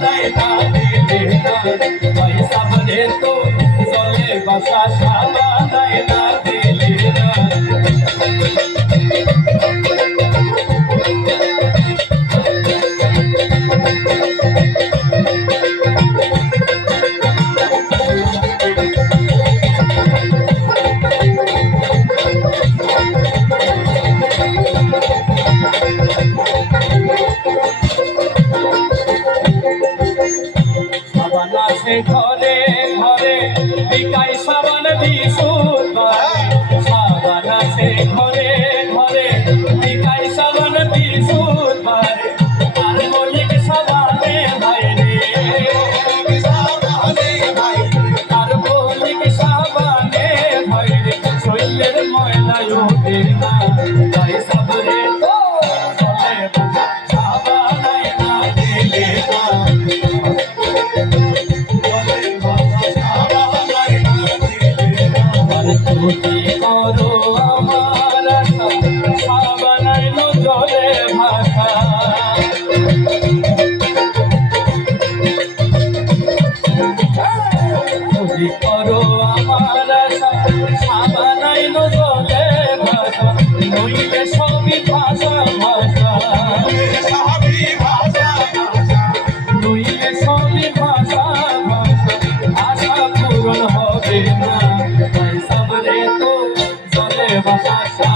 সাবানাই না দিলে না। ভাই সাবরে তো চলে সাবান আছে ঘরে ঘরে। বিকাই সাবান বিশুর সাবান আছে ঘরে ঘরে। বিকাই সাবান বিশুর আর মলিক সাবানে ভাই রে। সাবানে ময়লা ভূতি করো আমার সাবানায় নজরে ভাষা ভূতি করো আমার সাবানায় নজরে ভাষা নইলে সবই ভাষা ভাষা vas a salir.